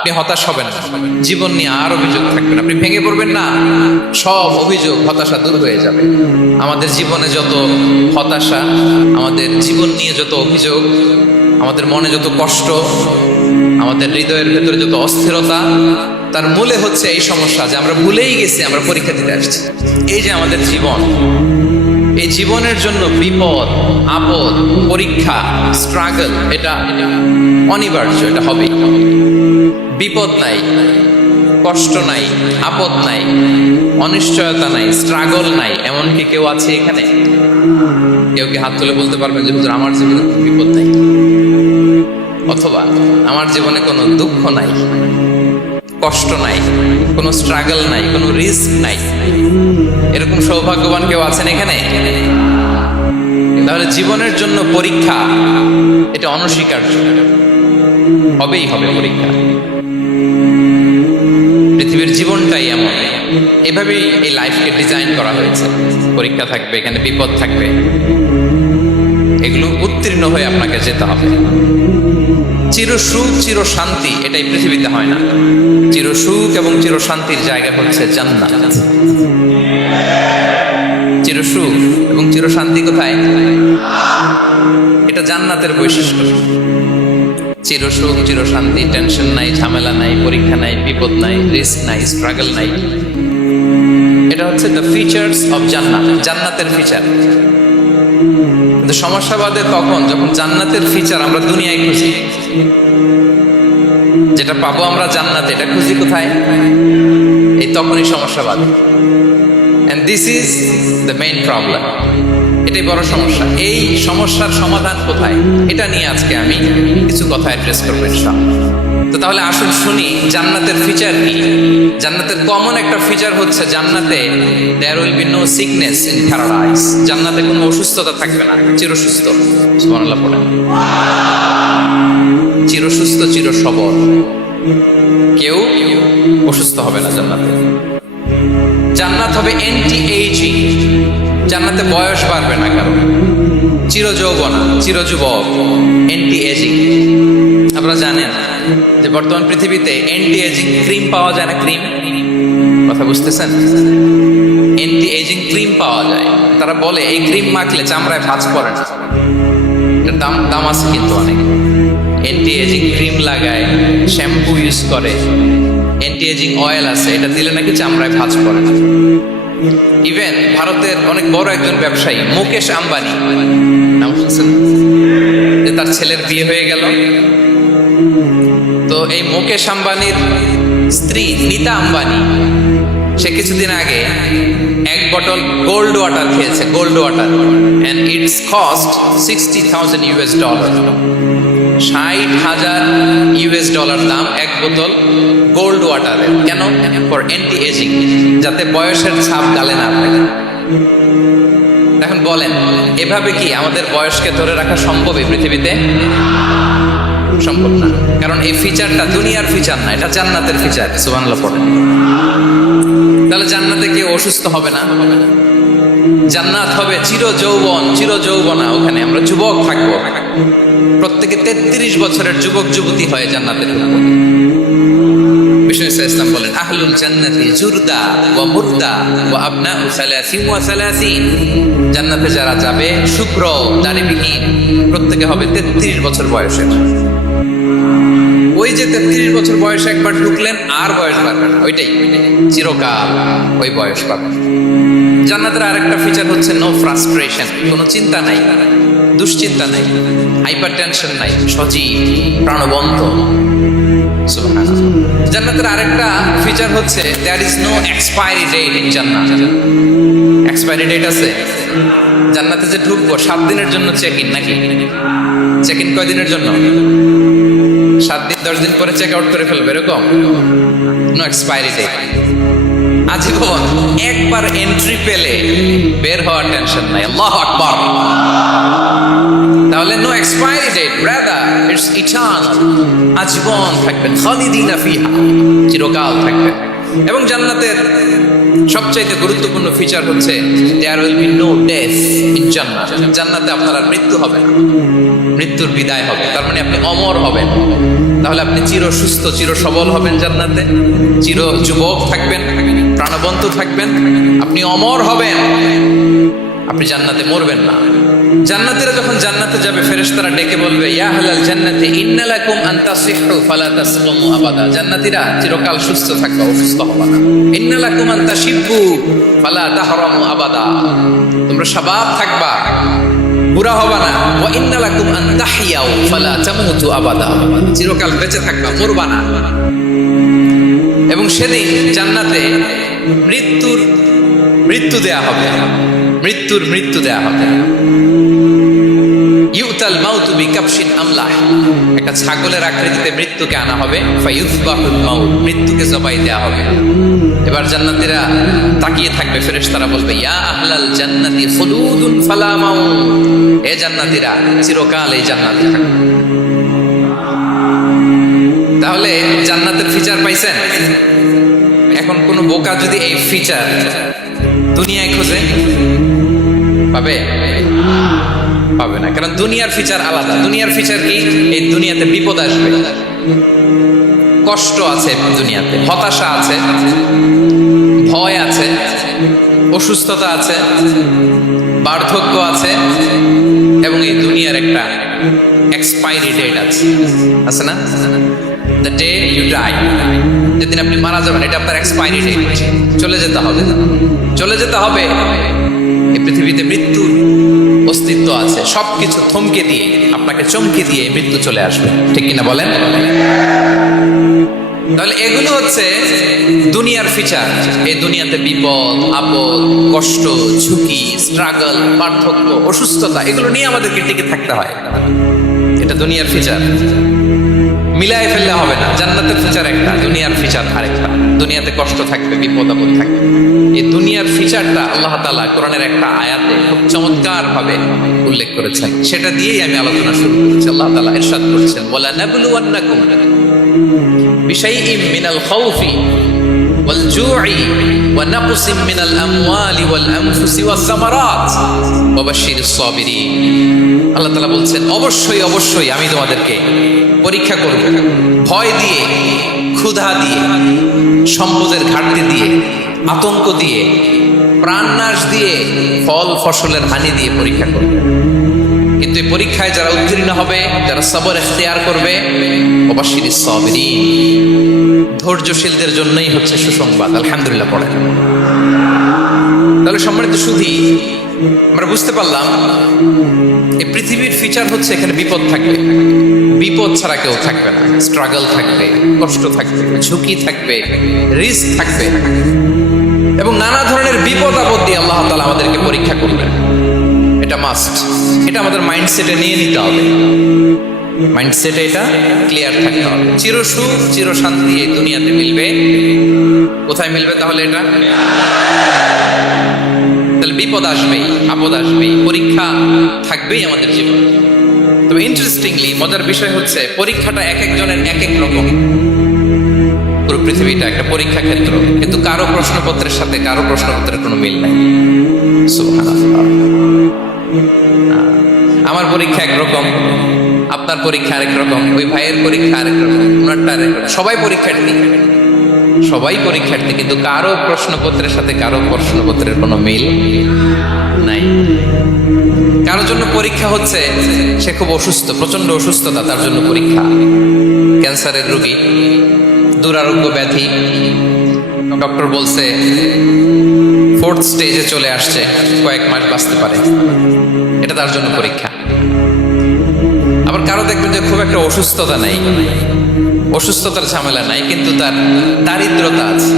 আপনি হতাশ হবেন না, জীবন নিয়ে আর অভিযোগ থাকবে না, আপনি ভেঙে পড়বেন না, সব অভিযোগ হতাশা দূর হয়ে যাবে। আমাদের জীবনে যত হতাশা, আমাদের জীবন নিয়ে যত অভিযোগ, আমাদের মনে যত কষ্ট, আমাদের হৃদয়ের ভেতরে যত অস্থিরতা, তার মূলে হচ্ছে এই সমস্যা যে আমরা ভুলেই গেছি আমরা পরীক্ষা দিতে আসছি। এই যে আমাদের জীবন, এই জীবনের জন্য বিপদ, আপদ, পরীক্ষা, স্ট্রাগল, এটা অনিবার্য, এটা হবেই। বিপদ নাই, কষ্ট নাই, আপদ নাই, অনিশ্চয়তা নাই, স্ট্রাগল নাই, এমন কি কেউ আছে এখানে? কেউ কি হাত তুলে বলতে পারবেন যে হুজুর আমার জীবনে কোনো বিপদ নাই, অথবা আমার জীবনে কোনো দুঃখ নাই, কষ্ট নাই, কোনো স্ট্রাগল নাই, কোনো রিস্ক নাই? এরকম সৌভাগ্যবান কেউ আছেন এখানে? তাহলে জীবনের জন্য পরীক্ষা এটা অনস্বীকার্য, হবেই হবে পরীক্ষা। পৃথিবীর জীবনটাই এমন, এভাবেই এই লাইফকে ডিজাইন করা হয়েছে। পরীক্ষা থাকবে, এখানে বিপদ থাকবে, এগুলো উত্তীর্ণ হয়ে আপনাকে যেতে হবে। চির সুখ চির শান্তি এটাই পৃথিবীতে হয় না। চির সুখ এবং চির শান্তির জায়গা হচ্ছে জান্নাত। চির সুখ এবং চির শান্তি কোথায়? এটা জান্নাতের বৈশিষ্ট্য। চির সুখ চির শান্তি, টেনশন নাই, ঝামেলা নাই, পরীক্ষা নাই, বিপদ নাই, রিস্ক নাই, স্ট্রাগল নাই। এটা হচ্ছে দ্য ফিচার্স অফ জান্নাত, জান্নাতের ফিচার। কিন্তু সমস্যা বাদে তখন যখন জান্নাতের ফিচার আমরা দুনিয়ায় খুঁজি, যেটা পাবো আমরা জান্নাতে, এটা খুঁজি কোথায়? এই তখনই সমস্যা বাদে। And this is the main problem. এটাই বড় সমস্যা। এই সমস্যার সমাধান কোথায়, এটা নিয়ে আজকে আমি কিছু কথা অ্যাড্রেস করবো ইনশাআল্লাহ। তো তাহলে আসুন শুনি জান্নাতের ফিচার কি। জান্নাতের কমন একটা ফিচার হচ্ছে জান্নাতে there will be no sickness in paradise. জান্নাতে কোনো অসুস্থতা থাকবে না, চিরসুস্থ। সুবহানাল্লাহ পড়েন। চিরসুস্থ, চির সবল, কেউ অসুস্থ হবে না জান্নাতে। জান্নাত হবে এন্টি এইজিং, জান্নাতে বয়স বাড়বে না কারণ। চির যৌবনা, চির যুবক, এন্টি এজিং। আপনারা জানেন যে বর্তমান পৃথিবীতে এন্টি এজিং ক্রিম পাওয়া যায় না? ক্রিম, কথা বুঝতেছেন? এন্টি এজিং ক্রিম পাওয়া যায়। তারা বলে এই ক্রিম মাখলে চামড়ায় ভাঁজ পড়ে না। এটার দাম আছে কিন্তু অনেক। এন্টি এজিং ক্রিম লাগায়, শ্যাম্পু ইউজ করে, এন্টি এজিং অয়েল আছে, এটা দিলে নাকি চামড়ায় ভাঁজ পড়ে না। ইভেন ভারতের অনেক বড় একজন ব্যবসায়ী মুকেশ আম্বানি, নাম শুনছেন? যে তার ছেলের বিয়ে হয়ে গেল, তো এই মুকেশ আম্বানির স্ত্রী নীতা আম্বানি, সে কিছুদিন আগে এক বটল গোল্ড ওয়াটার খেয়েছে, gold water, and it's cost $60,000। $60,000 দাম এক বোতল গোল্ড ওয়াটারের। কেন? ফর অ্যান্টি এজিং, যাতে বয়সের ছাপ গালে না থাকে। এখন বলেন, এভাবে কি আমাদের বয়সকে ধরে রাখা সম্ভব এই পৃথিবীতে? সম্ভব না, কারণ এই ফিচারটা দুনিয়ার ফিচার না, এটা জান্নাতের ফিচার। সুবহানাল্লাহ পড়েন। তাহলে জান্নাতে কেউ অসুস্থ হবে না। জান্নাত হবে চির যৌবন, চির যৌবনা। ওখানে আমরা যুবক থাকবো, প্রত্যেকে 33 বছরের যুবক যুবতী হয়ে জান্নাতে ঢুকবো। বিষ্ণু ইসলাম বলেন, আহলুল জান্নাতি জুরদা ওয়া মুরদা ওয়া আবনাউ 30 ওয়া 30। জান্নাতে যারা যাবে শুভ্র দাড়িবিহীন, প্রত্যেকে হবে 33 বছর বয়সের। ওই যে 33 বছর বয়সে একবার ঢুকলেন, আর বয়স বাড়বে না, ওইটাই চিরকাল ওই বয়স পাবে। জান্নাতের আরেকটা ফিচার হচ্ছে নো ফ্রাস্ট্রেশন, কোনো চিন্তা নাই, দুশ্চিন্তা নাই, হাইপার টেনশন নাই, সজীব, প্রাণবন্ত। জান্নাতের আরেকটা ফিচার হচ্ছে there is no expiry date in জান্নাত। এক্সপায়ারি ডেট আছে? জান্নাতে যে ঢুকবো 7 দিনের জন্য চেক ইন, নাকি? চেক ইন কয় দিনের জন্য? 7 দিন, 10 দিন পরে চেক আউট করে ফেলবে, এরকম? নো এক্সপায়ারি ডেট, আজীবন। একবার এন্ট্রি পেলে বের হওয়ার টেনশন নাই। আল্লাহু আকবার। তাহলে no expiry date, brother, it's eternal. আজীবন থাকবেন, খালিদিনা ফিহা, চিরকাল থাকবেন। এবং জান্নাতের সবচাইতে গুরুত্বপূর্ণ ফিচার হচ্ছে there will be no death in জান্নাত। জান্নাতে আপনার আর মৃত্যু হবে না, মৃত্যুর বিদায় হবে। তার মানে আপনি অমর হবেন। তাহলে আপনি চির সুস্থ, চির সবল হবেন জান্নাতে, চির যুবক থাকবেন, প্রাণবন্ত থাকবেন, আপনি অমর হবেন, আপনি জান্নাতে মরবেন না। জান্নাতীরা যখন জান্নাতে যাবে ফেরেশতারা ডেকে বলবে, ইয়া আহলাল জান্নাতি ইন্না লাকুম আন তাসিহু ফালা তাসকুমু আবাদা। জান্নাতীরা চিরকাল সুস্থ থাকবে, অসুস্থ হবে না। ইন্না লাকুম আন তাশিবু ফালা তাহরামু আবাদা। তোমরা শাবাব থাকবা, বুড়া হবে না। ওয়া ইন্না লাকুম আন তাহইয়াউ ফালা তামুতু আবাদা। চিরকাল বেঁচে থাকবা, মরবা না। এবং সেদিন জান্নাতে মৃত্যু দেয়া হবে, মৃত্যু দেয়া হবে। ইউতাল মাউতু বিকাবশিন আমলাহ। একটা ছাগলের আকৃতিতে মৃত্যুকে আনা হবে। ফায়ুযবাহুল মাউত, মৃত্যুকে জবাই দেয়া হবে। এবার জান্নাতীরা তাকিয়ে থাকবে, ফেরেশতারা বলবে, ইয়া আহলাল জান্নাতি খুলুদুন ফালা মাউত। এ জান্নাতীরা চিরকাল এই জান্নাতে থাকবে। তাহলে জান্নাতের ফিচার পাইছেন? এখন কোন বোকা যদি এই ফিচার দুনিয়ায় খোঁজে, পাবে না। কারণ দুনিয়ার ফিচার আলাদা। দুনিয়ার ফিচার কি? এই দুনিয়াতে বিপদ আসবে, কষ্ট আছে দুনিয়াতে, হতাশা আছে, ভয় আছে, অসুস্থতা আছে, বার্ধক্য আছে, এবং এই দুনিয়ার একটা এক্সপায়ারি ডেট আছে না? দ্য ডে ইউ ডাই, যেদিন আপনি মারা যাবেন, এটা আপনার এক্সপায়ারি ডেট। চলে যেতে হবে। এই পৃথিবীতে মৃত্যুর অস্তিত্ব আছে। সবকিছু থমকে দিয়ে, আপনাকে চমকে দিয়ে মৃত্যু চলে আসবে, ঠিক কিনা বলেন? তাহলে এগুলো হচ্ছে দুনিয়ার ফিচার। এই দুনিয়াতে বিপদ আপদ, কষ্ট, ঝুঁকি, স্ট্রাগল, পার্থক্য, অসুস্থতা, এগুলো নিয়ে আমাদেরকে টিকে থাকতে হয়। এটা দুনিয়ার ফিচার, মিলাই ফেললে হবে না। জান্নাতের ফিচার একটা, দুনিয়ার ফিচার আরেকটা। দুনিয়াতে কষ্ট থাকবে, বিপদ আপদ থাকবে। এই দুনিয়ার ফিচারটা আল্লাহ তাআলা কোরআনের একটা আয়াতে খুব চমৎকার ভাবে উল্লেখ করেছেন। সেটা দিয়েই আমি আলোচনা শুরু করেছি। আল্লাহ তাআলা ইরশাদ করেছেন, ওয়ালা নাবলুওয়ান্নাকুম বিশাইইম মিনাল খাউফি ওয়াল জু'i ওয়া নাকসিম মিনাল আমওয়ালি ওয়াল আনফুসি ওয়াস সামারাত ওয়া বাশশিরিস সাবিরিন। আল্লাহ তাআলা বলছেন, অবশ্যই আমি তোমাদেরকে পরীক্ষা করব, ভয় দিয়ে, ক্ষুধা দিয়ে, সম্পদের ঘাটতি দিয়ে, আতঙ্ক দিয়ে, প্রাণনাশ দিয়ে, ফল ফসলের হানি দিয়ে পরীক্ষা করবে। কিন্তু এই পরীক্ষায় যারা উত্তীর্ণ হবে, যারা সবর ইখতিয়ার করবে, ওয়াবাশশিরিস সাবিরিন, ধৈর্যশীলদের জন্যই হচ্ছে সুসংবাদ। আলহামদুলিল্লাহ পড়েন। তাহলে সম্মানিত সুধী, আমরা বুঝতে পারলাম এই পৃথিবীর ফিচার হচ্ছে এখানে বিপদ থাকবে, বিপদ ছাড়া কেউ থাকবে না। স্ট্রাগল থাকবে, কষ্ট থাকবে, ঝুঁকি থাকবে, রিস্ক থাকবে, এবং নানা ধরনের বিপদ আপদ দিয়ে আল্লাহ তাআলা আমাদেরকে পরীক্ষা করবেন। এটা মাস্ট, এটা আমাদের মাইন্ডসেটে নিয়ে নিতে হবে। মাইন্ডসেটে এটা ক্লিয়ার থাকতে হবে। চিরসুখ চিরশান্তি এই দুনিয়াতে মিলবে। কোথায় মিলবে তাহলে এটা? তাহলে বিপদ আসবেই, আপদ আসবেই, পরীক্ষা থাকবেই আমাদের জীবনে। তবে ইন্টারেস্টিংলি মজার বিষয় হচ্ছে পরীক্ষাটা এক একজনের এক এক রকম। পুরো পৃথিবীটা একটা পরীক্ষা ক্ষেত্র, কিন্তু কারো প্রশ্নপত্রের সাথে কারো প্রশ্নপত্রের কোনো মিল নাই। সুবহানাল্লাহ। আমার পরীক্ষা একরকম, আপনার পরীক্ষা আরেক রকম, ওই ভাইয়ের পরীক্ষা আরেক রকম, ওনারটা আরেক রকম। সবাই পরীক্ষার্থী, কিন্তু কারো প্রশ্নপত্রের সাথে কারো প্রশ্নপত্রের কোনো মিল নাই। কারোর জন্য পরীক্ষা হচ্ছে সে খুব অসুস্থ, প্রচন্ড অসুস্থতা, তার জন্য পরীক্ষা। ক্যান্সারের রোগী, দুরারোগ্য ব্যাধি, ডক্টর বলছে 4th স্টেজে চলে আসছে, কয়েক মাস বাঁচতে পারে, এটা তার জন্য পরীক্ষা। আবার কারো দেখবেন যে খুব একটা অসুস্থতা নাই, অসুস্থতার ঝামেলা নাই, কিন্তু তার দারিদ্রতা আছে,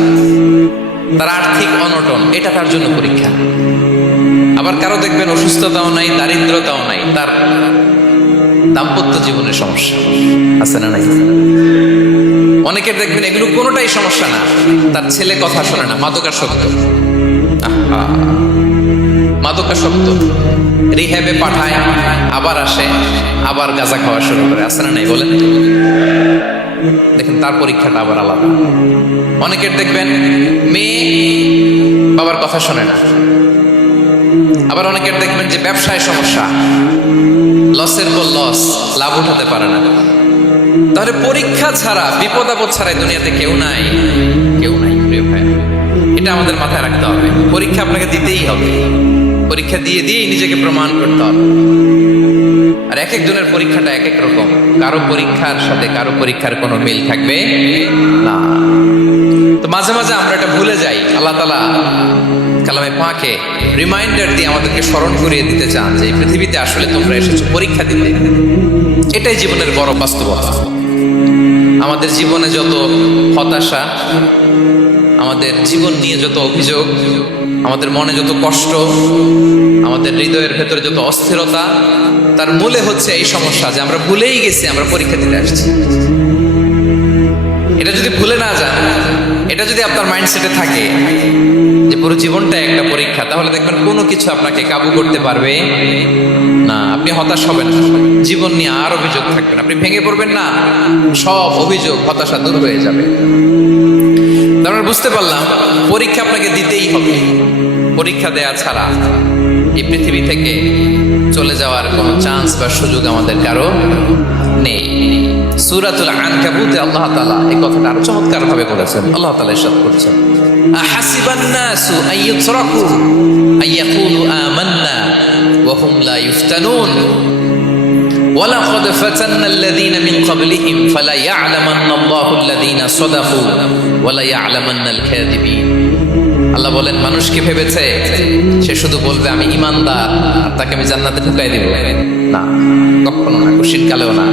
তার আর্থিক অনটন, এটা তার জন্য পরীক্ষা। আবার কারো দেখবেন অসুস্থতাও নাই, দারিদ্রতাও নাই, তার দাম্পত্য জীবনের সমস্যা আছে না নাই? অনেকের দেখবেন এগুলো কোনোটাই সমস্যা না, তার ছেলে কথা শোনে না, মাদকাসক্ত, মাদকাসক্ত, রিহ্যাবে পাঠায়, আবার আসে, আবার গাঁজা খাওয়া শুরু করে, আছে না নাই বলেন? দেখেন তার পরীক্ষাটা আবার আলাদা। অনেকের দেখবেন মেয়ে বাবার কথা শোনে না, আবার অনেকের দেখবেন যে ব্যবসায় সমস্যা, লসের পর লস, লাভ উঠাতে পারে না। তাহলে পরীক্ষা ছাড়া, বিপদ আপদ ছাড়াই দুনিয়াতে কেউ নাই, কেউ নাই প্রিয় ভাই। এটা আমাদের মাথায় রাখতে হবে। পরীক্ষা আপনাকে দিতেই হবে, পরীক্ষা দিয়ে দিয়েই নিজেকে প্রমাণ করতে হবে। আর এক একজনের পরীক্ষাটা এক এক রকম, কারো পরীক্ষার সাথে কারো পরীক্ষার কোনো মিল থাকবে না। তো মাঝে মাঝে আমরা এটা ভুলে যাই। আল্লাহ তাআলা কালামে পাকে রিমাইন্ডার দিয়ে আমাদেরকে স্মরণ করিয়ে দিতে চান যে এই পৃথিবীতে আসলে তোমরা এসেছো পরীক্ষা দিতে। এটাই জীবনের বড় বাস্তবতা। আমাদের জীবনে যত হতাশা, আমাদের জীবন নিয়ে যত অভিযোগ, আমাদের মনে যত কষ্ট, আমাদের হৃদয়ের ভেতরে যত অস্থিরতা, তার মূলে হচ্ছে এই সমস্যা যে আমরা ভুলেই গেছি আমরা পরীক্ষা দিতে আসছি। এটা যদি ভুলে না যান, এটা যদি আপনার মাইন্ডসেটে থাকে যে পুরো জীবনটা একটা পরীক্ষা, তাহলে দেখবেন কোনো কিছু আপনাকে কাবু করতে পারবে না। আপনি হতাশ হবেন না, জীবন নিয়ে আর অভিযোগ থাকবেন, আপনি ভেঙে পড়বেন না, সব অভিযোগ হতাশা দূর হয়ে যাবে। তারপর বুঝতে পারলাম পরীক্ষা আপনাকে দিতেই হবে। পরীক্ষা দেয়া ছাড়া এই পৃথিবী থেকে চলে যাওয়ার কোনো চান্স বা সুযোগ আমাদের কারো নেই। সূরাতুল আনকাবুতে আল্লাহ তাআলা এই কথাটা আরো চমৎকার ভাবে বলেছেন। আল্লাহ তাআলা ইরশাদ করছেন, আহাসিবান নাসু আইয়ুতরাকু আইয়াকুলু আমান্না ওয়া হুম লা ইফতানুন ওয়ালাকাদ ফাতান্না আল্লাযীনা মিন ক্বাবলিহিম ফালা ইয়া'লামান্না আল্লাহু আল্লাযীনা সাদাকু ওয়া লা ইয়া'লামান্নাল কাযিবিন। আল্লাহ বলেন, মানুষ কি ভেবেছে সে শুধু বলবে আমি ঈমানদার আর তাকে আমি জান্নাতে ঢুকাই দেব? না, কখনো না, কুশিন কালেও না।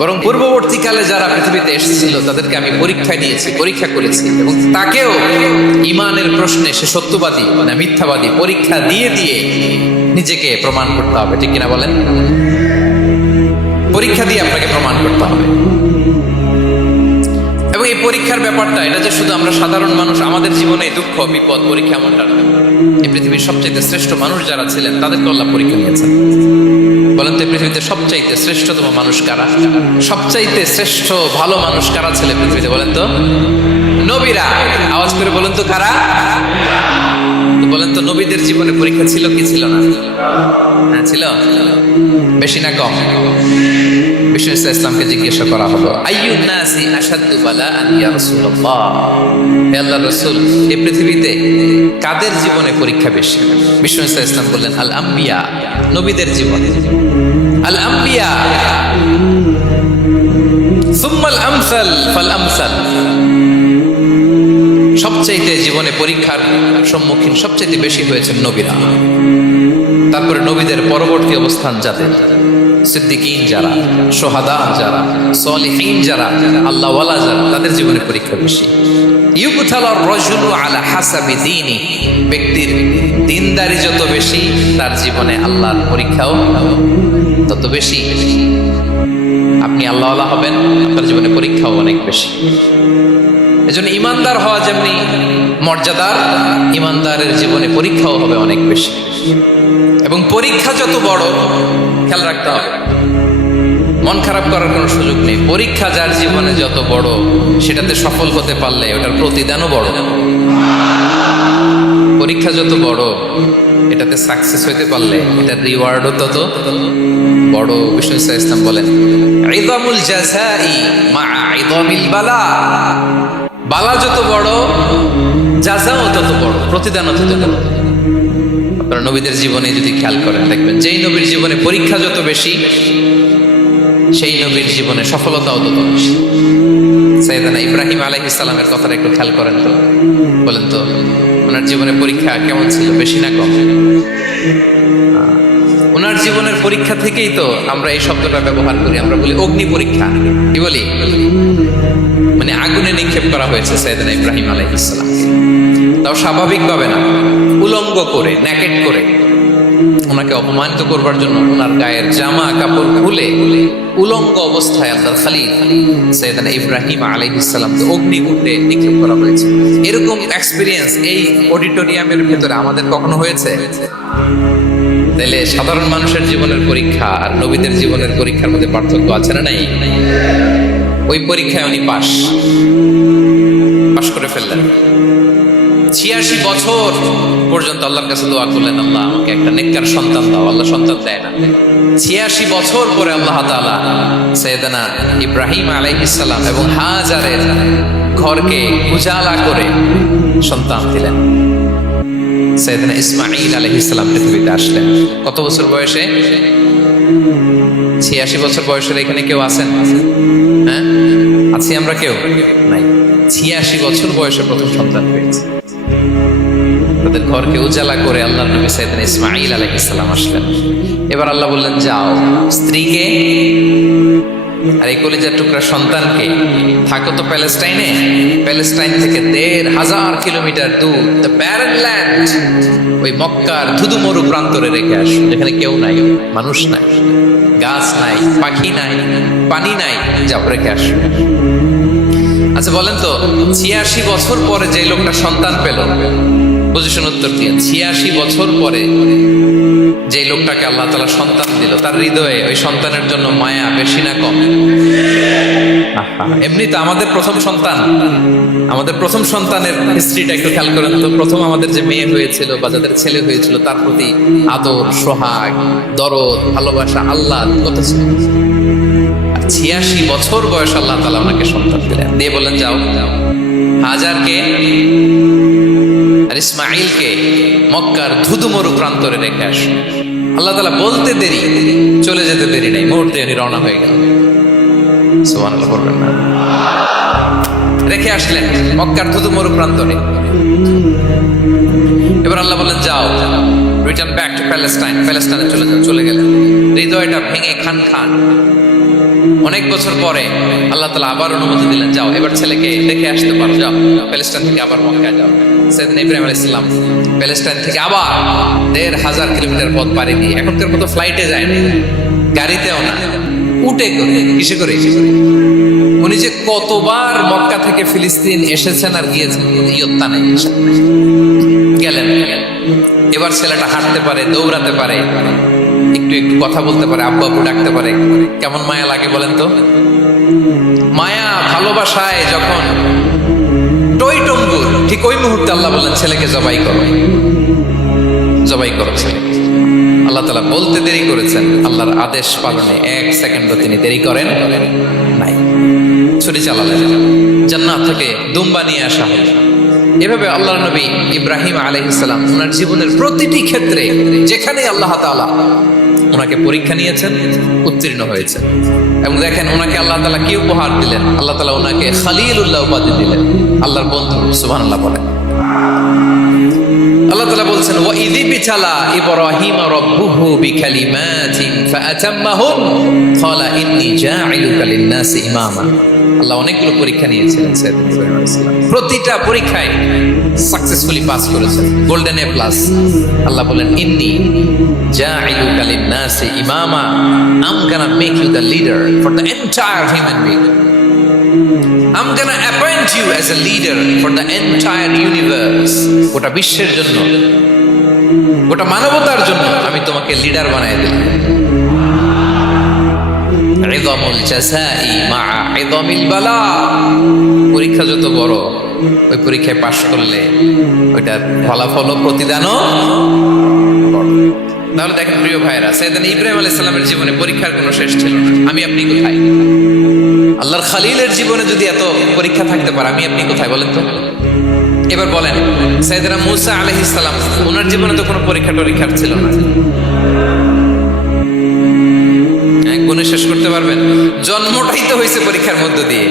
বরং পূর্ববর্তীকালে যারা পৃথিবীতে এসেছিল তাদেরকে আমি পরীক্ষা দিয়েছি, পরীক্ষা করেছি, এবং তাকেও ঈমানের প্রশ্নে সে সত্যবাদী না মিথ্যাবাদী পরীক্ষা দিয়ে দিয়ে নিজেকে প্রমাণ করতে হবে। ঠিক কিনা বলেন? পরীক্ষা দিয়ে আপনাকে প্রমাণ করতে হবে। এবং এই পরীক্ষার ব্যাপারটা, এটা যে শুধু আমরা সাধারণ মানুষ, আমাদের জীবনে দুঃখ বিপদ পরীক্ষা এমনটা নয়। এই পৃথিবীর সবচাইতে শ্রেষ্ঠ মানুষ যারা ছিলেন তাদেরকে আল্লাহ পরীক্ষা নিয়েছেন। বলেন তো, এই পৃথিবীতে সবচাইতে শ্রেষ্ঠতম মানুষ কারা? সবচাইতে শ্রেষ্ঠ ভালো মানুষ কারা ছিল পৃথিবীতে? বলেন তো, নবীরা। আওয়াজ করে বলেন তো কারা? বলেন তো, নবীদের জীবনে পরীক্ষা ছিল কি ছিল না? হ্যাঁ ছিল। বেশি না কম? বিষ্ণু ইসলামকে জিজ্ঞাসা করা হলো, আইয়ুন নাসি আশাদ্দু বালাআন ইয়া রাসূলুল্লাহ, হে আল্লাহর রাসূল, এই পৃথিবীতে কাদের জীবনে পরীক্ষা বেশি? বিষ্ণু ইসলাম বললেন, আল আম্বিয়া, নবীদের জীবনে। আল আম্বিয়া সুম্মাল আমসাল ফাল আমসাল, সবচাইতে জীবনে পরীক্ষার সম্মুখীন সবচাইতে বেশি হয়েছেন নবীরা। তারপরে নবীদের পরবর্তী অবস্থান যাদের, সিদ্দিকীন যারা, সোহাদা যারা, সলিহীন যারা, আল্লাহওয়ালা যারা, তাদের জীবনে পরীক্ষা বেশি। ইউবতালার রাজুলু আলা হাসাবি দীনি, ব্যক্তির দিনদারি যত বেশি তার জীবনে আল্লাহর পরীক্ষাও তত বেশি। আপনি আল্লাহওয়ালা হবেন, আপনার জীবনে পরীক্ষাও অনেক বেশি। এজন্য ইমানদার হওয়া যেমনি মর্যাদার, ইমানদারের জীবনে পরীক্ষাও হবে অনেক বেশি। এবং পরীক্ষা যত বড়, খেয়াল রাখতে হবে, মন খারাপ করার কোনো সুযোগ নেই। পরীক্ষা যার জীবনে যত বড়, সেটাতে সফল হতে পারলে ওটার প্রতিদানও বড়। পরীক্ষা যত বড়, এটাতে সাকসেস হইতে পারলে এটার রিওয়ার্ডও তত বড়। বিষ্ণু ইসলাম বলেন, ইযামুল জাযাই মা ইযামিল বালা, বালা যত বড় জাযাও তত বড়, প্রতিদানও তত বড়। আপনারা নবীদের জীবনে যদি খেয়াল করেন, দেখবেন যেই নবীর জীবনে পরীক্ষা যত বেশি, সেই নবীর জীবনে সফলতাও তত বেশি। সাইয়েদনা ইব্রাহিম আলাইহিস সালামের কথাটা একটু খেয়াল করেন তো, বলেন তো ওনার জীবনে পরীক্ষা কেমন ছিল, বেশি না কম? ওনার জীবনের পরীক্ষা থেকেই তো আমরা এই শব্দটা ব্যবহার করি, আমরা বলি অগ্নি পরীক্ষা। কি বলি? মানে আগুনে নিক্ষেপ করা হয়েছে সাইয়েদনা ইব্রাহিম আলাইহিস সালামকে, তাও স্বাভাবিকভাবে না, উলঙ্গ করে, নেকেট করে ওনাকে অপমানিত করবার জন্য ওনার গায়ের জামা কাপড় খুলে উলঙ্গ অবস্থায় আল্লাহর খলিল সাইয়েদনা ইব্রাহিম আলাইহিস সালামকে অগ্নিকুণ্ডে নিক্ষেপ করা হয়েছে। এরকম এক্সপেরিয়েন্স এই অডিটোরিয়ামের ভেতরে আমাদের কখনো হয়েছে? তাহলে সাধারণ মানুষের জীবনের পরীক্ষা আর নবীদের জীবনের পরীক্ষার মধ্যে পার্থক্য আছে না নাই? ওই পরীক্ষায় উনি পাশ করে ফেললেন। 86 বছর পর্যন্ত আল্লাহর কাছে দোয়া করলেন, আল্লাহ আমাকে একটা নেককার সন্তান দাও। আল্লাহ সন্তান দেয় না। 86 বছর পরে আল্লাহ তাআলা সাইয়েদনা ইব্রাহিম আলাইহিস সালাম এবং হাজারের ঘরকে উজালা করে সন্তান দিলেন। সাইয়েদনা ইসমাঈল আলাইহিস সালাম পৃথিবীতে আসলেন কত বছর বয়সে? 86 বছর বয়সের এখানে কেউ আছেন? হ্যাঁ, আছি আমরা? কেউ নাই। 86 বছর বয়সে প্রথম সন্তান পেয়েছে। তাদের ঘরকে উজালা করে আল্লাহর নবী সাইয়েদনা ইসমাঈল আলাইহিস সালাম আসলেন। এবার আল্লাহ বললেন, যাও স্ত্রীকে আর এই কলিজার টুকরা সন্তানকে থাকো তো প্যালেস্টাইনে, প্যালেস্টাইন থেকে ১,৫০০ কিলোমিটার দূর দ্য ব্যারেন ল্যান্ড, ওই মক্কার ধুধু মরু প্রান্তরে রেখে আস, যেখানে কেউ নাই, মানুষ নাই, গাছ নাই, পাখি নাই, পানি নাই, যাও রেখে আস। আচ্ছা বলেন তো, ৮৬ বছর পরে যে লোকটা সন্তান পেল, পজিশন উত্তর দিয়ে ৮৬ বছর পরে যে লোকটাকে আল্লাহ তাআলা সন্তান দিল, তার হৃদয়ে ওই সন্তানের জন্য মায়া বেশি না কম? এমনি তো আমাদের প্রথম সন্তানের হিস্ট্রিটা একটু খেয়াল করেন তো। প্রথম আমাদের যে মেয়ে হয়েছিল বা যাদের ছেলে হয়েছিল, তার প্রতি আদর, সোহাগ, দরদ, ভালোবাসা, আল্লাহ কত ছিল। ৮৬ বছর বয়স আল্লাহ তাআলা ওনাকে সন্তান দিলেন, দিয়ে বললেন, যাও হাজারকে আর ইসমাঈলকে মক্কার ধুধুমরু প্রান্তরে রেখে আস। আল্লাহ তাআলা বলতে দেরি, চলে যেতে দেরি নাই, মুহূর্তে উনি রওনা হয়ে গেলেন। সুবহানাল্লাহ বলবেন না? রেখে আসলেন মক্কার ধুধুমরু প্রান্তরে। এবার আল্লাহ বললেন, যাও রিটার্ন ব্যাক টু প্যালেস্টাইন, প্যালেস্টাইনে চলে গেলেন। হৃদয়টা ভেঙে খান খান। অনেক বছর পরে আল্লাহ তাআলা আবার অনুমতি দিলেন, যাও এবার ছেলেকে দেখে আসতে পারো, যাও প্যালেস্টাইন থেকে আবার মক্কায় যাও। সাইয়েদনা ইব্রাহিম আলাইহিস সালাম প্যালেস্টাইন থেকে আবার ১,৫০০ কিলোমিটার পথ পাড়ি দিয়ে, এখনকার মতো ফ্লাইটে যায় না, গাড়িতেও না, উটে করে, কিসে করে, উনি যে কতবার মক্কা থেকে ফিলিস্তিন এসেছেন আর গিয়েছেন ইয়ত্তা নেই। গেলেন, এবার ছেলেটা হাঁটতে পারে, দৌড়াতে পারে, একটু একটু কথা বলতে পারে, আব্বু আব্বু ডাকতে পারে। কেমন মায়া লাগে বলেন তো? মায়া ভালোবাসায় যখন টইটম্বুর, ঠিক ওই মুহূর্তে আল্লাহ বললেন, ছেলেকে জবাই করো, জবাই করো ছেলে। আল্লাহ তাআলা বলতে দেরি করেছেন, আল্লাহর আদেশ পালনে ১ সেকেন্ডও তিনি দেরি করেন নাই। ছুরি চালালেন, জান্নাত থেকে দুম্বা নিয়ে আসা হল। এভাবে আল্লাহর নবী ইব্রাহিম আলাইহিস সালাম ওনার জীবনের প্রতিটি ক্ষেত্রে যেখানে আল্লাহ তাআলা ওনাকে পরীক্ষা নিয়েছেন, উত্তীর্ণ হয়েছেন। এবং দেখেন ওনাকে আল্লাহ তাআলা কি উপহার দিলেন। আল্লাহ তাআলা ওনাকে খলিলুল্লাহ উপাধি দিলেন, আল্লাহর বন্ধু। সুবহানাল্লাহ বলেন। আল্লাহ তাআলা বলছেন, ওয়া ইযি বিতালা ইব্রাহিম রাব্বুহু বিকালিমাতিন ফাআতাম্মাহুন ক্বালা ইন্নী জাঈলুকা লিন-নাসি ইমামা। আল্লাহ অনেকগুলো পরীক্ষা নিয়েছিলেন সাইয়েদনা ইব্রাহিম আলাইহিস সালাম, প্রতিটা পরীক্ষায় সাকসেসফুলি পাস করেছেন, গোল্ডেন এ প্লাস। আল্লাহ বলেন, ইন্নী জাঈলুকা লিন-নাসি ইমামা, I'm gonna make you the leader for the entire human being. I'm gonna appoint you as a leader for the entire universe. গোটা বিশ্বের জন্য, গোটা মানবতার জন্য আমি তোমাকে লিডার বানায় দিলাম। ইযামুল জাযাই মা ইযামিল বালা। পরীক্ষা যত বড়, ওই পরীক্ষায় পাশ করলে ওইটার ফলাফল ও প্রতিদানও বড়। তাহলে দেখেন প্রিয় ভাইরা, সাইয়েদনা ইব্রাহিম আলাইহিস সালামের জীবনে পরীক্ষার কোনো শেষ ছিল না। আমি আপনি কোথায়? আল্লাহর খলিলের জীবনে যদি এত পরীক্ষা থাকতে পারে, আমি আপনি কোথায় বলেন তো? এবার বলেন, সাইয়েদনা মূসা আলাইহিস সালাম, ওনার জীবনে তো কোনো পরীক্ষার ছিল না। গুণে শেষ করতে পারবেন? জন্মটাই তো হয়েছে পরীক্ষার মধ্য দিয়ে।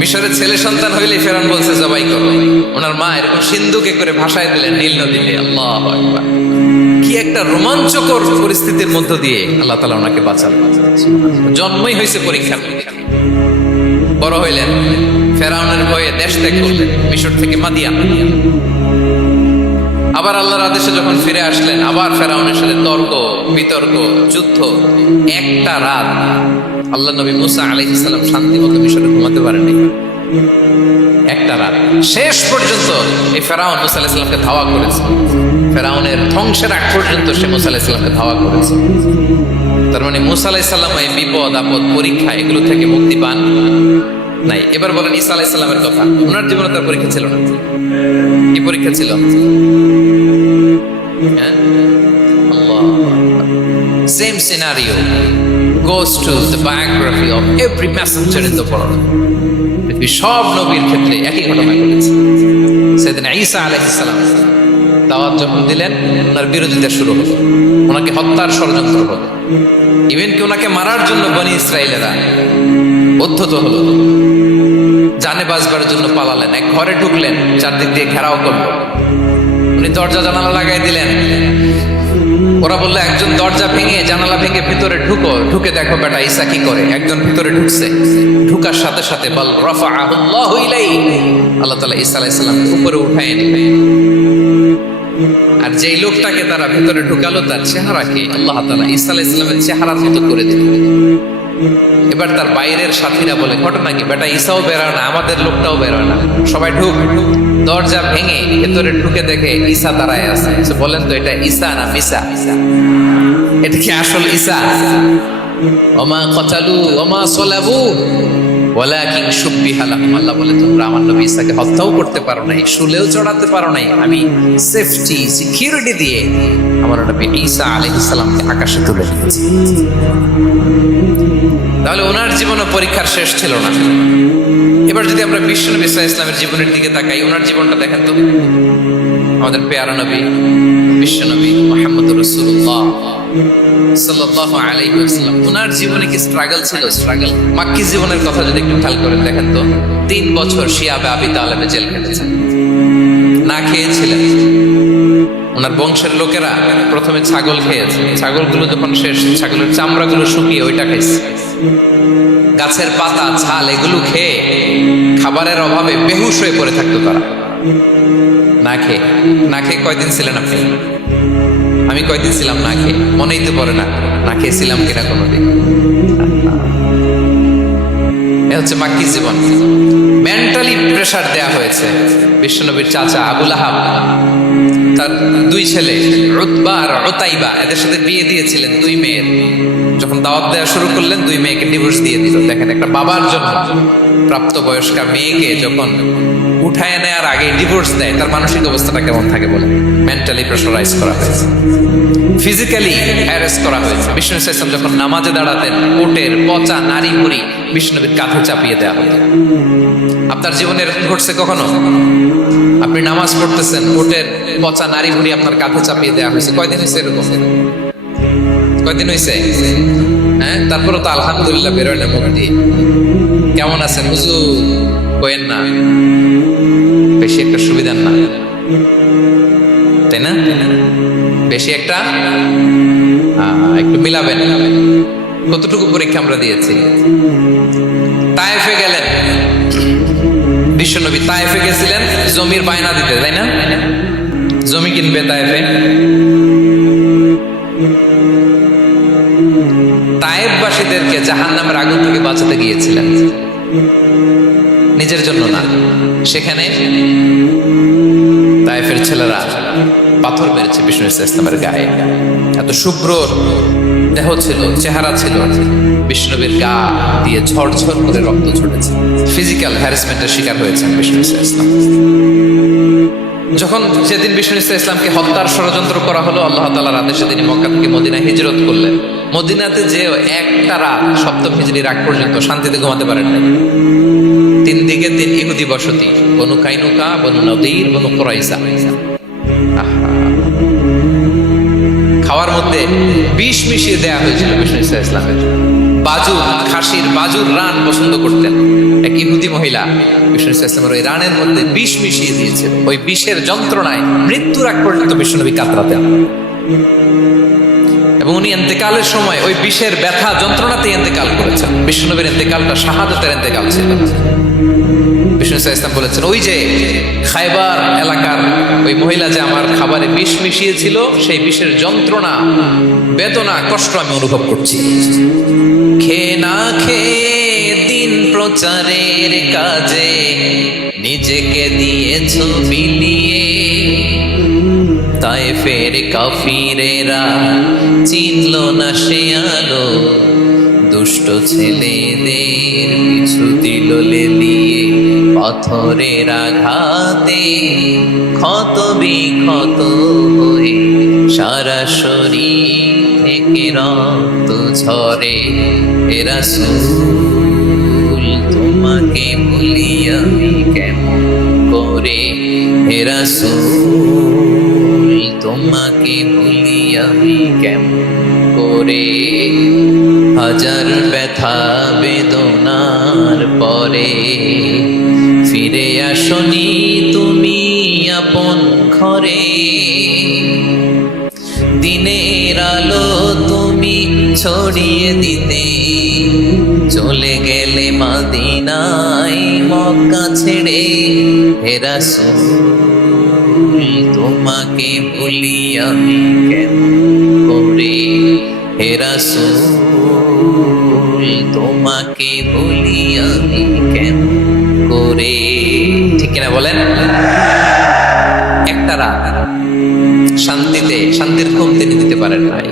মিশরের ছেলে সন্তান হইলে ফেরাউন বলছে জবাই করো, ওনার মা এরকম সিন্ধুকে করে ভাসায় দিলেন নীল নদীতে। আল্লাহু আকবার! কি একটা রোমাঞ্চকর পরিস্থিতির মধ্য দিয়ে আল্লাহ তাআলা ওনাকে বাঁচালেন। জন্মই হয়েছে পরীক্ষার। বড় হইলেন, ফেরাউনের ভয়ে দেশ ত্যাগ করলেন, মিশর থেকে মাদিয়ান। আবার আল্লাহর আদেশে যখন ফিরে আসলেন, আবার ফেরাউনের সাথে তর্ক বিতর্ক, যুদ্ধ। একটা রাত আল্লাহ নবী মূসা আলাইহিস সালাম শান্তি মতো মিশরে ঘুমাতে পারেনি। একটা রাত শেষ পর্যন্ত এই ফেরাউন মূসা আলাইহিস সালামকে ধাওয়া করেছে। ফেরাউনের ধ্বংসের আগ পর্যন্ত সে মূসা আলাইহিস সালামকে ধাওয়া করেছে। তার মানে মুসা আলাইহিস সালাম এই বিপদ আপদ পরীক্ষা এগুলো থেকে মুক্তি পান নাই। এবার বলেন ঈসা আলাইহিস সালামের কথা, ওনার জীবনে তার পরীক্ষা ছিল না। কি পরীক্ষা ছিল? হ্যাঁ, আল্লাহ। Same scenario goes to the biography of every messenger in the world. পৃথিবীর সব নবীর ক্ষেত্রে একই ঘটনা ঘটেছে। সাইয়েদনা ঈসা আলাইহিস সালাম দাওয়াত যখন দিলেন, ওনার বিরোধিতা শুরু হলো, ওনাকে হত্যার ষড়যন্ত্র হলো, ইভেন কি ওনাকে মারার জন্য বনি ইসরায়েলেরা উদ্ধত হলো। জানে বাঁচবার জন্য পালালেন, এক ঘরে ঢুকলেন, চারদিক দিয়ে ঘেরাও করলো, উনি দরজা জানালা লাগাই দিলেন। ওরা বললো একজন দরজা ভেঙে জানালা ভেঙে ভিতরে ঢুকো, ঢুকে দেখো বেটা ঈসা কি করে। একজন ভিতরে ঢুকছে, ঢুকার সাথে সাথে বল রাফাআহুল্লাহু ইলাইহি, আল্লাহ তাআলা ঈসা আলাইহিস সালামকে উপরে উঠায় নিলেন। আর যেই লোকটাকে তারা ভিতরে ঢুকালো তার চেহারাকে আল্লাহ তাআলা ঈসা আলাইহিস সালামের চেহারার মতো করে দিলেন। এবার তার বাইরের সাথীরা বলে ঘটনা কি, বেটা ঈসাও বেরোয় না, আমাদের লোকটাও বেরোয় না, সবাই ঢুক। দরজা ভেঙে ভেতরে ঢুকে দেখে ঈসা দাঁড়ায় আছে। বলেন তো এটা ঈসা না মিসা? এটা কি আসল ঈসা? ওমা কতালু ওমা সলাবু ওয়ালাকিন শুব্বিহা লাহুম। আল্লাহ বলে তোমরা আমার নবী ঈসাকে হত্যাও করতে পারো নাই, শুলেও চড়াতে পারো নাই, আমি সেফটি সিকিউরিটি দিয়ে আমার নবী ঈসা আলাইহিস সালামকে আকাশে তুলে নিয়েছি। তাহলে ওনার জীবনও পরীক্ষার শেষ ছিল না। এবার যদি আমরা বিশ্বনবী সাল্লাল্লাহু আলাইহি ওয়াসাল্লামের জীবনের দিকে তাকাই, ওনার জীবনটা দেখেন তো। আমাদের পেয়ারা নবী বিশ্বনবী মুহাম্মদুর রাসূলুল্লাহ সাল্লাল্লাহু আলাইহি ওয়াসাল্লাম, ওনার জীবনে কি স্ট্রাগল ছিল? স্ট্রাগল। মাক্কি জীবনের কথা যদি একটু খেয়াল করে দেখেন তো, 3 বছর শিয়াবে আবি তালেবে জেল কেটেছেন, না খেয়েছিলেন। ওনার বংশের লোকেরা প্রথমে ছাগল খেয়েছে, ছাগলগুলো যখন শেষ, ছাগলের চামড়াগুলো শুকিয়ে ওইটা খাইছে। গাছের পাতা ছাল এগুলো খেয়ে খাবারের অভাবে বেহুশ হয়ে পড়ে থাকতো তারা। না খেয়ে কয়দিন ছিলেন আপনি? আমি কয়দিন ছিলাম না খেয়ে? মনেই তো পড়ে না, না খেয়েছিলাম কিনা কোনোদিন। এ হচ্ছে মাক্কি জীবন। মেন্টালি প্রেসার দেয়া হয়েছে। বিশ্বনবীর চাচা আবু লাহাব, তার 2 ছেলে উতবা আর উতাইবা, এদের সাথে বিয়ে দিয়েছিলেন 2 মেয়ের। যখন দাওয়াত দেওয়া শুরু করলেন 2 মেয়েকে ডিভোর্স দিয়ে দিল। দেখেন, একটা বাবার জন্য প্রাপ্তবয়স্কা মেয়েকে যখন উঠায় নেয়ার আগে ডিভোর্স দেয়, তার মানসিক অবস্থাটা কেমন থাকে বলে? মেন্টালি প্রেসারাইজ করা হয়েছে, ফিজিক্যালি হ্যারাস করা হয়েছে। বিষ্ণু ইসলাম যখন নামাজে দাঁড়াতেন, উটের পচা নারী মুড়ি বিষ্ণুবীর কাঁধে চাপিয়ে দেওয়া হতো। আপনার জীবনে ঘটছে কখনো? আপনি নামাজ পড়তেছেন, উটের পচা নারী মুড়ি আপনার কাঁধে চাপিয়ে দেওয়া হয়েছে। কয়দিন হয়েছে এরকম? কয়দিন হয়েছে? হ্যাঁ, তারপরে তো আলহামদুলিল্লাহ বেরোয় না মুখ দিয়ে। কেমন আছেন হুজুর? কইেন না, বেশি একটা সুবিধার না, তাই না? বেশি একটা একটু মিলাবেন। কতটুকু পরীক্ষা আমরা দিয়েছি। তায়েফে গেলেন বিশ্বনবী, তায়েফে গেছিলেন জমির বায়না দিতে, তাই না? জমি কিনবে তায়েফে। তায়েফবাসীদেরকে জাহান্নামের আগুন থেকে বাঁচাতে গিয়েছিলেন, নিজের জন্য না। সেখানে তায়েফের ছেলেরা পাথর মেরেছে বিষ্ণু ইসলামের গায়ে। এত শুভ্র দেহ ছিল, চেহারা ছিল, বিষ্ণুবীর গা দিয়ে ঝরঝর করে রক্ত ঝরেছে। ফিজিক্যাল হ্যারাসমেন্টের শিকার হয়েছেন বিষ্ণু ইসলাম। যখন সেদিন বিষ্ণু ইসলামকে হত্যার ষড়যন্ত্র করা হলো, আল্লাহ তাআলার আদেশে তিনি মক্কা থেকে মদিনায় হিজরত করলেন। মদিনাতে যে একটা রাত, সপ্তম হিজরির আগ পর্যন্ত শান্তিতে ঘুমাতে পারেন নাই। 3 দিকে 3 ইহুদি বসতি, বনু কাইনুকা, বনু নদীর, বনু কুরাইজা। খাওয়ার মধ্যে বিষ মিশিয়ে দেয়া হয়েছিল বিষ্ণু ইসলামের। বাজুর, খাসির বাজুর রান পছন্দ করতেন এক ইহুদি মহিলা। বিষ্ণু ইসলামের ওই রানের মধ্যে বিষ মিশিয়ে দিয়েছিল। ওই বিষের যন্ত্রণায় মৃত্যুর আগ পর্যন্ত বিষ্ণুনবী কাতরাতেন। এবং উনি ইন্তেকালের সময় ওই বিষের ব্যথা যন্ত্রণাতে ইন্তেকাল করেছেন। বিষ্ণুনবীর ইন্তেকালটা শাহাদাতের ইন্তেকাল ছিল। বিষ্ণু ইসলাম বলেছেন, ওই যে খায়বার এলাকার ওই মহিলা যে আমার খাবারে বিষ মিশিয়েছিল, সেই বিষের যন্ত্রণা, বেদনা, কষ্ট আমি অনুভব করছি। খেয়ে না খেয়ে দিন প্রচারের কাজে নিজেকে দিয়েছ বিলিয়ে, তায়েফের কাফিরেরা চিনল না সে আলো, দুষ্ট ছেলেদের পিছু দিল লেলিয়ে, পাথরের আঘাতে ক্ষত বিক্ষত হয়ে সারা শরীর থেকে রক্ত ঝরে। হে রাসূল তোমাকে ভুলি আমি কেমন করে, হে রাসূল তোমাকে ভুলি আমি কেমন করে। হাজার ব্যথা বেদনার পরে ফিরে আসনি তুমি আপন ঘরে, দিনের আলো তুমি ছড়িয়ে দিতে চলে গেলে মদিনায় মক্কা ছেড়ে। হে রাসূল তোমাকে ভুলি আমি কেমন করে, হে রাসূল তোমাকে ভুলি আমি কেমন করে। ঠিক কিনা বলেন? একটা রাত শান্তির ঘুম তিনি দিতে পারেন নাই।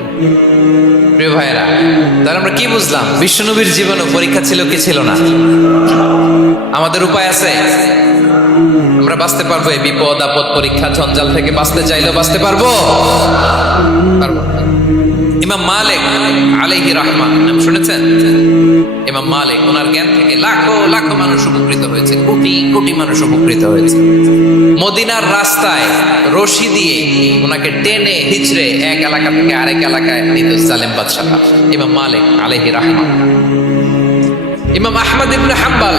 প্রিয় ভাইয়েরা, তাহলে আমরা কি বুঝলাম? বিশ্বনবীর জীবনে পরীক্ষা ছিল কি ছিল না? আমাদের উপায় আছে? আমরা বাঁচতে পারবো এই বিপদ আপদ পরীক্ষা ঝঞ্ঝাল থেকে? বাঁচতে চাইলেও বাঁচতে পারবো? পারবো। ইমাম মালিক আলাইহি রাহমাত নাম শুনেছেন? ইমাম মালিক, ওনার জ্ঞান থেকে লাখো লাখো মানুষ উপকৃত হয়েছে, কোটি কোটি মানুষ উপকৃত হয়েছে। মদিনার রাস্তায় রশি দিয়ে ওনাকে টেনে হিচড়ে এক এলাকা থেকে আরেক এলাকায় নিত জালেম বাদশাহ ইমাম মালিক আলাইহি রাহমাত। ইমাম আহমদ ইবনে হাম্বল,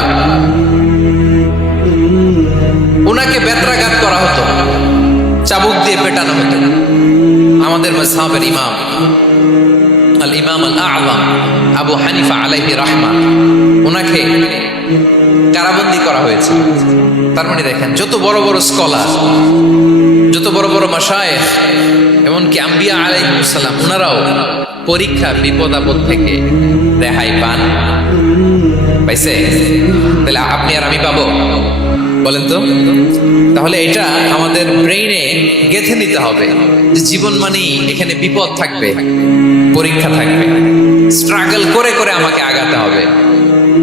ওনাকে বেত্রাঘাত করা হতো, চাবুক দিয়ে পেটানো হতো। আমাদের মাযহাবের ইমাম আল ইমাম আল আ'যাম আবু হানিফা আলাইহি রাহমাত, ওনাকে কারাবন্দী করা হয়েছে। তার মানে দেখেন, যত বড় বড় স্কলার, যত বড় বড় মাশায়েখ, এমনকি আম্বিয়া আলাইহিস সালাম, ওনারাও পরীক্ষা বিপদ আপদ থেকে রেহাই পান। পাইছে? তাহলে আপনি আর আমি পাবো? বলেন তো। তাহলে এটা আমাদের ব্রেইনে গেঁথে নিতে হবে যে জীবন মানেই এখানে বিপদ থাকবে, পরীক্ষা থাকবে, স্ট্রাগল করে করে আমাকে আগাতে হবে।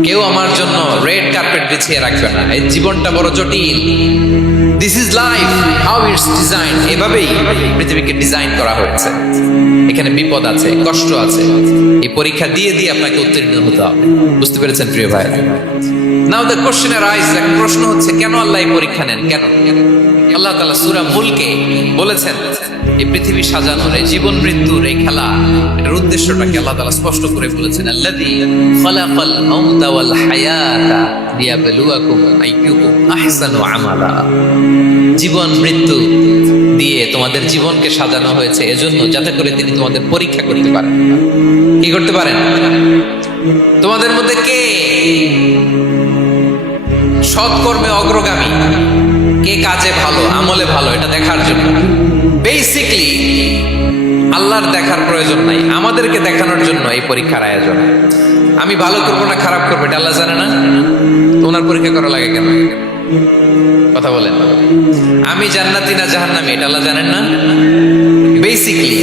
কেউ আমার জন্য রেড কার্পেট বিছিয়ে রাখবে না। এই জীবনটা বড় জটিল। This is life, how it's design. এভাবেই পৃথিবীকে ডিজাইন করা হয়েছে। এখানে বিপদ আছে, কষ্ট আছে। এই পরীক্ষা দিয়ে দিয়ে আপনাকে উত্তীর্ণ হতে হবে। বুঝতে পেরেছেন প্রিয় ভাই? নাও দ্য কোশ্চেন আরাইজ, প্রশ্ন হচ্ছে কেন আল্লাহ এই পরীক্ষা নেন? কেন? আল্লাহ তাআলা সূরা মুলকে বলেছেন এই পৃথিবী সাজানোর, এই জীবন মৃত্যুর এই খেলা, এর উদ্দেশ্যটাকে আল্লাহ তাআলা স্পষ্ট করে বলেছেন, আল্লাযী খালাকাল মাউতা ওয়াল হায়াতা লিয়াবলুয়াকুম আইয়ুকুম আহসানু আমালা। জীবন মৃত্যু দিয়ে তোমাদের জীবনকে সাজানো হয়েছে এজন্য, যাতে করে তিনি তোমাদের পরীক্ষা করতে পারেন। কি করতে পারেন? তোমাদের মধ্যে কে সৎকর্মে অগ্রগামী, কে কাজে ভালো, আমলে ভালো, এটা দেখার জন্য। বেসিকলি আল্লাহর দেখার প্রয়োজন নাই, আমাদেরকে দেখানোর জন্য এই পরীক্ষার আয়োজন। আমি ভালো করবো না খারাপ করবো এটা আল্লাহ জানে না? তো ওনার পরীক্ষা করা লাগে কেন? কথা বলেন। আমি জান্নাতি না জাহান্নামী এটা আল্লাহ জানেন না? বেসিকলি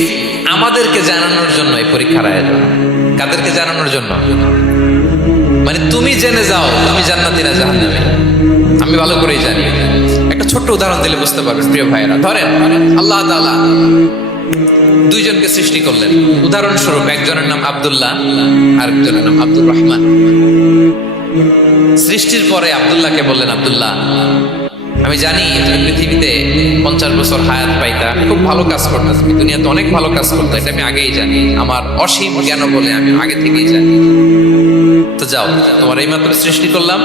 আমাদেরকে জানানোর জন্য এই পরীক্ষার আয়োজন। কাদেরকে জানানোর জন্য? মানে তুমি জেনে যাও তুমি জান্নাতি না জাহান্নামী। আমি ভালো করেই জানি। একটা ছোট্ট উদাহরণ দিলে বুঝতে পারবেন প্রিয় ভাইয়েরা। ধরেন আল্লাহ তাআলা দুইজনকে সৃষ্টি করলেন। উদাহরণস্বরূপ একজনের নাম আব্দুল্লাহ আর একজনের নাম আব্দুর রহমান। সৃষ্টির পরে আব্দুল্লাহকে বললেন, আব্দুল্লাহ আমি জানি তুমি পৃথিবীতে 50 বছর হায়াত পাইতা, খুব ভালো কাজ করতে, তুমি দুনিয়াতে অনেক ভালো কাজ করতে, এটা আমি আগেই জানি, আমার অসীম জ্ঞান বলে আমি আগে থেকেই জানি। তো যাও, তোমার এই মাত্র সৃষ্টি করলাম,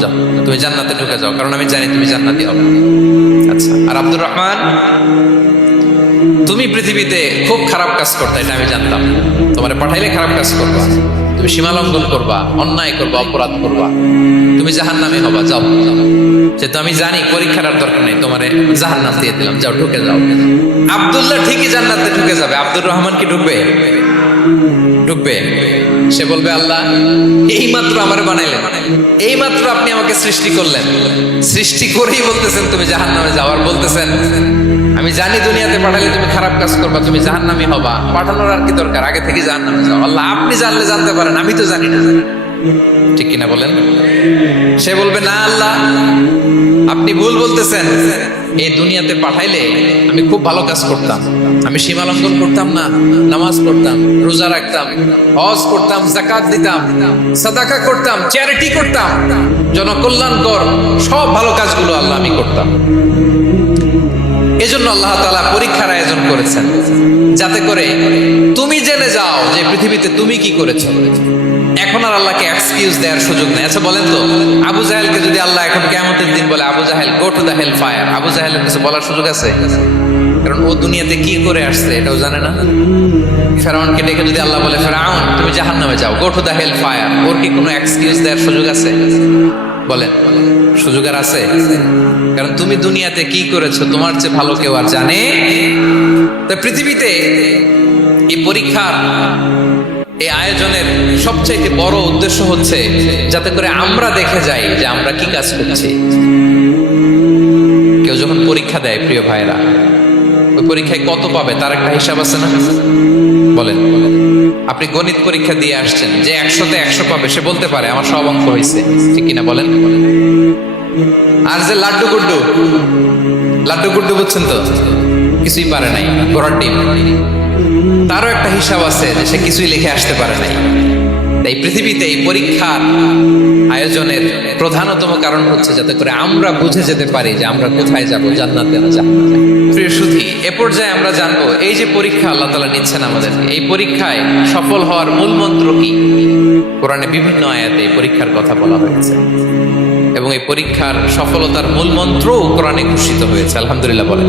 যাও তুমি জান্নাতে ঢুকে যাও, কারণ আমি জানি তুমি জান্নাতি হবে। আচ্ছা, আর আব্দুর রহমান তুমি পৃথিবীতে খুব খারাপ কাজ করতে, এটা আমি জানতাম, তোমার পাঠাইলে খারাপ কাজ করবা, তুমি সীমালঙ্ঘন করবা, অন্যায় করবা, অপরাধ করবা, তুমি জাহান্নামী হবা, যাও। যেহেতু আমি জানি পরীক্ষার আর দরকার নেই, তোমারে জাহান্নাম দিয়ে দিলাম, যাও ঢুকে যাও। আব্দুল্লাহ ঠিকই জান্নাতে ঢুকে যাবে, আব্দুর রহমান কি ঢুকবে? ঢুকবে? সে বলবে আল্লাহ এই মাত্র আমারে বানাইলেন, এই মাত্র আপনি আমাকে সৃষ্টি করলেন, সৃষ্টি করেই বলতেছেন তুমি জাহান্নামে যাওয়ার, বলতেছেন আমি জানি দুনিয়াতে পাঠালে তুমি খারাপ কাজ করবা, তুমি জাহান্নামী হবা, পাঠানোর আর কি দরকার, আগে থেকে জাহান্নামে যাও। আল্লাহ আপনি জানলে জানতে পারেন, আমি তো জানি না। ঠিক কিনা বলেন? সে বলবে না আল্লাহ আপনি ভুল বলতেছেন, এই দুনিয়াতে পাঠাইলে আমি খুব ভালো কাজ করতাম, আমি সীমা লঙ্ঘন করতাম না, নামাজ পড়তাম, রোজা রাখতাম, হজ করতাম, যাকাত দিতাম, সাদাকা করতাম, চ্যারিটি করতাম, জনকল্যাণকর সব ভালো কাজগুলো আল্লাহ আমি করতাম। এজন্য আল্লাহ তাআলা পরীক্ষার আয়োজন করেছেন, যাতে করে তুমি জেনে যাও যে পৃথিবীতে তুমি কি করেছো। এখন আর আল্লাহকে এক্সকিউজ দেওয়ার সুযোগ নেই। আচ্ছা বলেন তো, আবু জাহেলকে যদি আল্লাহ এখন কিয়ামতের দিন বলে Abu Jahel go to the hell fire, Abu জাহেলের কিছু বলার সুযোগ আছে? কারণ ও দুনিয়াতে কি করে আসছে এটাও জানে না। ফেরাউনকে ডেকে যদি আল্লাহ বলে ফেরাউন তুমি জাহান্নামে যাও, go to the hell fire, ওর কি কোনো এক্সকিউজ দেওয়ার সুযোগ আছে? বলেন, সুযোগ আর আছে? কারণ তুমি দুনিয়াতে কি করেছো তোমার চেয়ে ভালো কেউ আর জানে। তো পৃথিবীতে এই পরীক্ষার এই আয়োজনের সবচেয়ে বড় উদ্দেশ্য হচ্ছে যাতে করে আমরা দেখে যাই যে আমরা কি কাজ করছি। কেউ যখন পরীক্ষা দেয় প্রিয় ভাইরা, ওই পরীক্ষায় কত পাবে তার একটা হিসাব আছে না? বলেন, আপনি গণিত পরীক্ষা দিয়ে আসছেন, যে 100-তে 100 পাবে সে বলতে পারে আমার সব অঙ্ক হয়েছে, ঠিক কিনা বলেন? আর যে লাড্ডু গুড্ডু বুঝছেন তো, কিছুই পারে নাই, ঘোড়ার ডিম, তারও একটা হিসাব আছে যে সে কিছুই লিখে আসতে পারে নাই। তাই পৃথিবীতে এই পরীক্ষার আয়োজনের প্রধানতম কারণ হচ্ছে যাতে করে আমরা বুঝে যেতে পারি যে আমরা কোথায় যাব, জান্নাতে না জাহান্নামে। প্রিয় সুধী, এ পর্যায়ে আমরা জানবো এই যে পরীক্ষা আল্লাহ তাআলা নিচ্ছেন আমাদেরকে, এই পরীক্ষায় সফল হওয়ার মূল মন্ত্র কি। কোরআনে বিভিন্ন আয়াতে এই পরীক্ষার কথা বলা হয়েছে এবং এই পরীক্ষার সফলতার মূল মন্ত্রও কোরআনে ঘোষিত হয়েছে। আলহামদুলিল্লাহ বলেন।